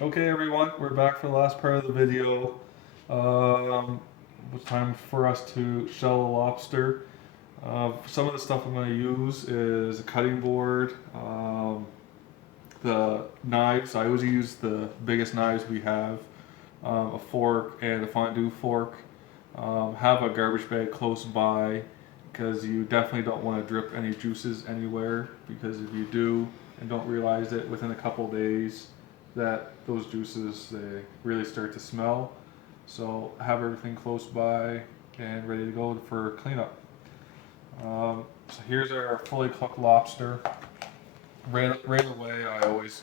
Okay, everyone, we're back for the last part of the video. It's time for us to shell a lobster. Some of the stuff I'm going to use is a cutting board, the knives. I always use the biggest knives we have, a fork, and a fondue fork. Have a garbage bag close by because you definitely don't want to drip any juices anywhere because if you do and don't realize it within a couple days that those juices they really start to smell. So have everything close by and ready to go for cleanup. So here's our fully cooked lobster. Right away, I always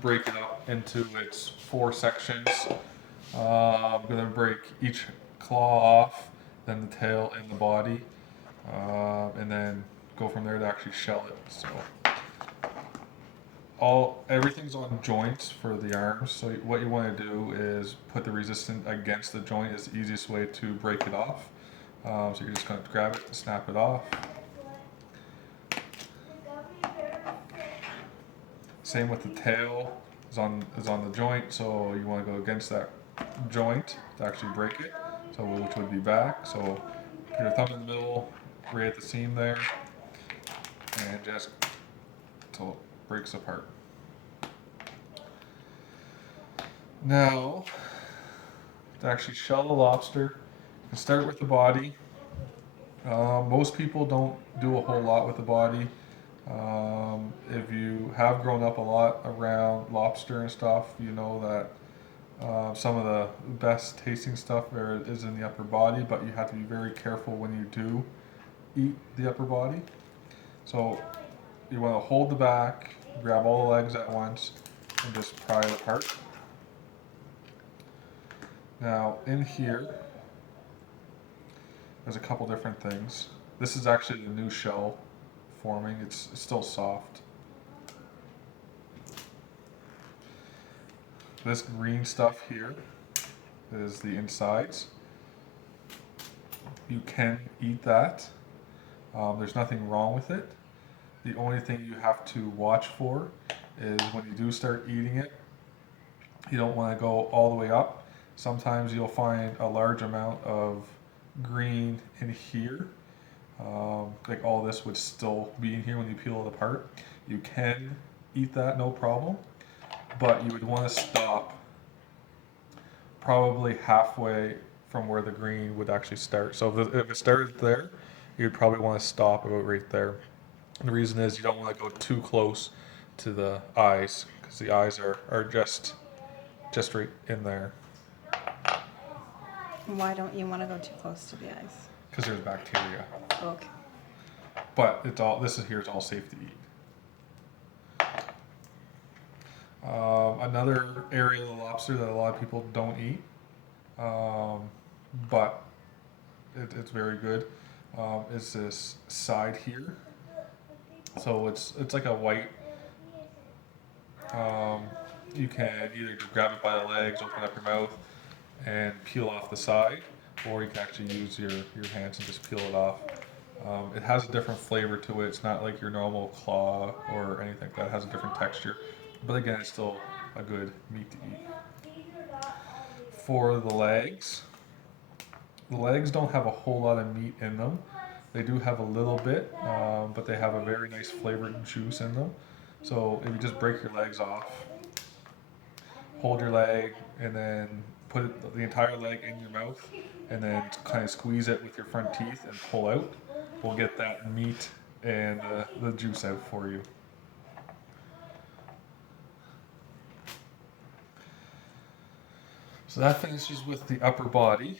break it up into its four sections. I'm gonna break each claw off, then the tail and the body, and then go from there to actually shell it. So everything's on joints for the arms. So what you want to do is put the resistance against the joint is the easiest way to break it off. So you're just gonna grab it, snap it off. Same with the tail is on the joint. So you want to go against that joint to actually break it. So which would be back. So put your thumb in the middle, right at the seam there, and just until it breaks apart. Now, to actually shell a lobster, you can start with the body. Most people don't do a whole lot with the body. If you have grown up a lot around lobster and stuff, you know that some of the best tasting stuff is in the upper body, but you have to be very careful when you do eat the upper body. So you want to hold the back, grab all the legs at once, and just pry it apart. Now in here, there's a couple different things. This is actually the new shell forming. It's still soft. This green stuff here is the insides. You can eat that. There's nothing wrong with it. The only thing you have to watch for is when you do start eating it, you don't want to go all the way up. Sometimes you'll find a large amount of green in here. Like all this would still be in here when you peel it apart. You can eat that, no problem, but you would want to stop probably halfway from where the green would actually start. So if it started there, you'd probably want to stop about right there. And the reason is you don't want to go too close to the eyes because the eyes are just right in there Why don't you want to go too close to the eyes? because there's bacteria. Okay. But this is here is all safe to eat. Another area of the lobster that a lot of people don't eat, but it's very good, is this side here. So it's like a white. You can either just grab it by the legs, open up your mouth, and peel off the side, or you can actually use your hands and just peel it off. It has a different flavor to it. It's not like your normal claw or anything like that. It has a different texture. But again, it's still a good meat to eat. For the legs don't have a whole lot of meat in them. They do have a little bit, but they have a very nice flavored juice in them. So if you just break your legs off, hold your leg, and then put the entire leg in your mouth, and then kind of squeeze it with your front teeth and pull out, we'll get that meat and the juice out for you. So that finishes with the upper body.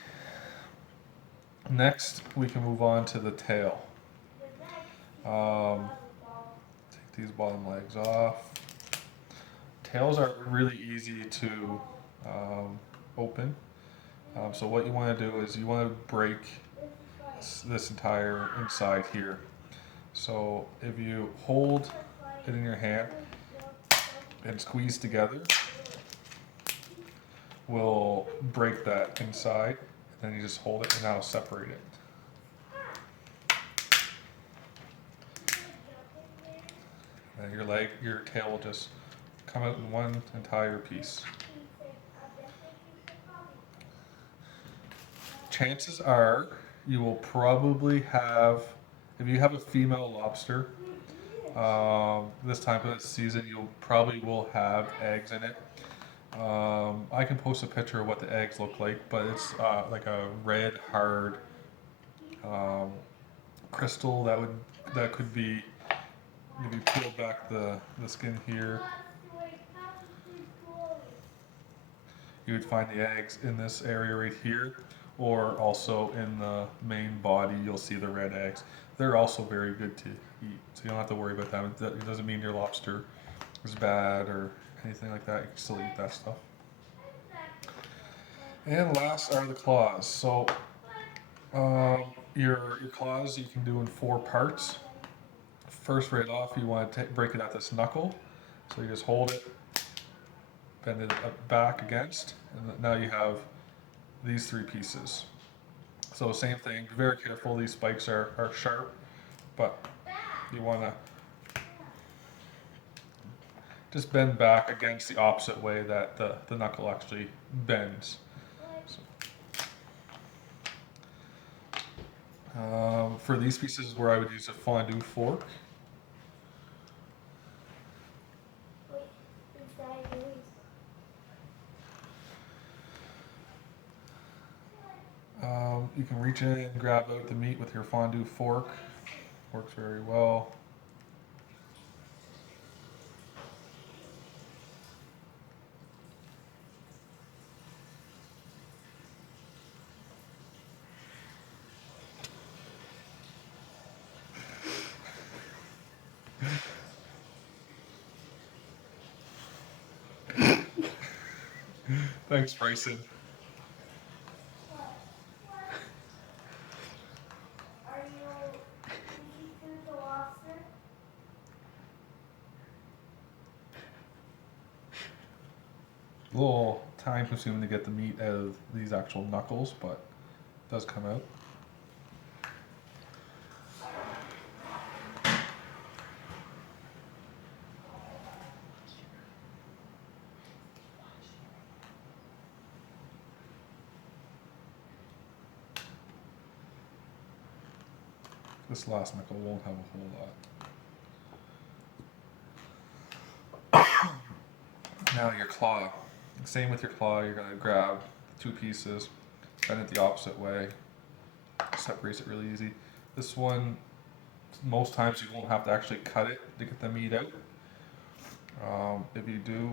Next, we can move on to the tail. Take these bottom legs off. Tails are really easy to open. So what you want to do is you want to break this entire inside here. So if you hold it in your hand and squeeze together, we'll break that inside. And then you just hold it and that'll separate it. And your tail will just come out in one entire piece. Chances are you will probably have, if you have a female lobster, this time of the season, you probably will have eggs in it. I can post a picture of what the eggs look like, but it's like a red, hard crystal that could be, if you peel back the skin here, you would find the eggs in this area right here, or also in the main body. You'll see the red eggs. They're also very good to eat, so you don't have to worry about them. It doesn't mean your lobster is bad or anything like that. You can still eat that stuff. And last are the claws. So your claws you can do in 4 parts. First, right off, you want to break it at this knuckle. So you just hold it, bend it back against, and now you have these 3 pieces. So same thing, be very careful, these spikes are sharp, but you want to just bend back against the opposite way that the knuckle actually bends. So, for these pieces is where I would use a fondue fork. You can reach in and grab out the meat with your fondue fork. Works very well. Thanks, Bryson. A little time consuming to get the meat out of these actual knuckles, but it does come out. This last knuckle won't have a whole lot. Now your claw. Same with your claw, you're going to grab 2 pieces, bend it the opposite way, separates it really easy. This one, most times you won't have to actually cut it to get the meat out. If you do,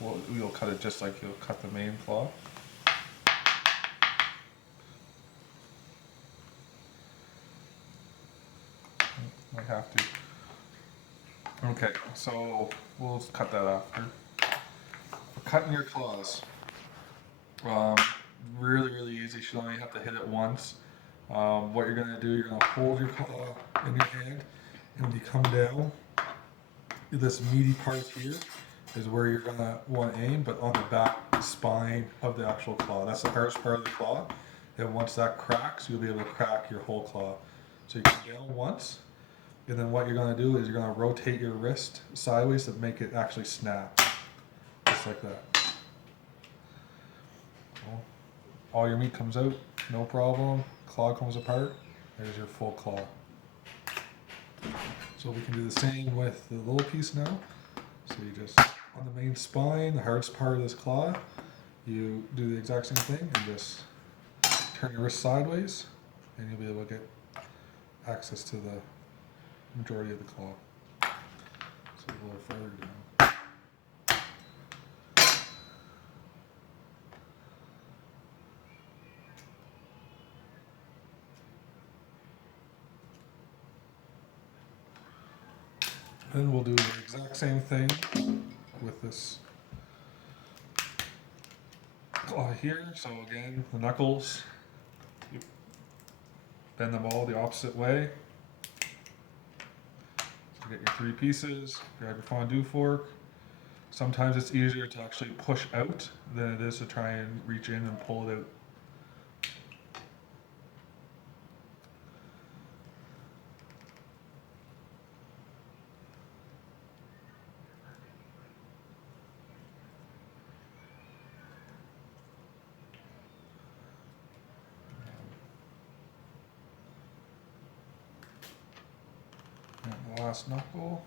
we'll cut it just like you'll cut the main claw. Might have to. Okay, so we'll cut that after. For cutting your claws, really easy. You should only have to hit it once. What you're gonna do, you're gonna hold your claw in your hand, and when you come down, this meaty part here is where you're gonna want to aim, but on the back spine of the actual claw. That's the hardest part of the claw. And once that cracks, you'll be able to crack your whole claw. So you come down once, and then what you're gonna do is you're gonna rotate your wrist sideways to make it actually snap, just like that. All your meat comes out, no problem. Claw comes apart. There's your full claw. So we can do the same with the little piece now. So you just, on the main spine, the hardest part of this claw, you do the exact same thing and just turn your wrist sideways, and you'll be able to get access to the majority of the claw. So a little further down. Then we'll do the exact same thing with this claw here. So again, the knuckles, you bend them all the opposite way. So get your 3 pieces, grab your fondue fork. Sometimes it's easier to actually push out than it is to try and reach in and pull it out. the last knuckle.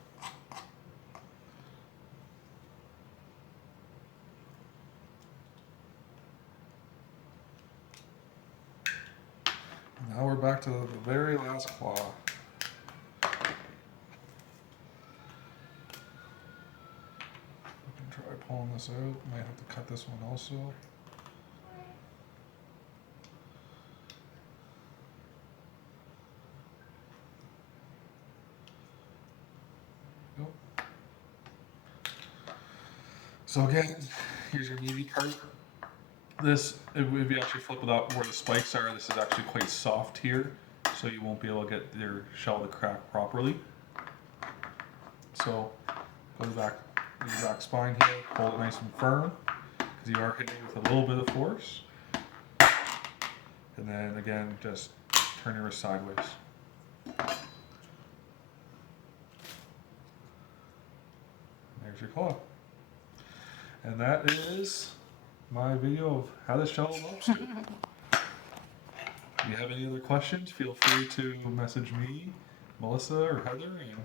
Now we're back to the very last claw. We can try pulling this out. Might have to cut this one also. Nope. So again, here's your meaty part. This, if you actually flip it up where the spikes are, this is actually quite soft here, so you won't be able to get your shell to crack properly. So, go back to the back spine here, hold it nice and firm, because you are hitting it with a little bit of force. And then again, just turn your wrist sideways. There's your claw. And that is my video of how to shell a lobster. If you have any other questions, feel free to message me, Melissa, or Heather, and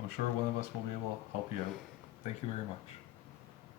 I'm sure one of us will be able to help you out. Thank you very much.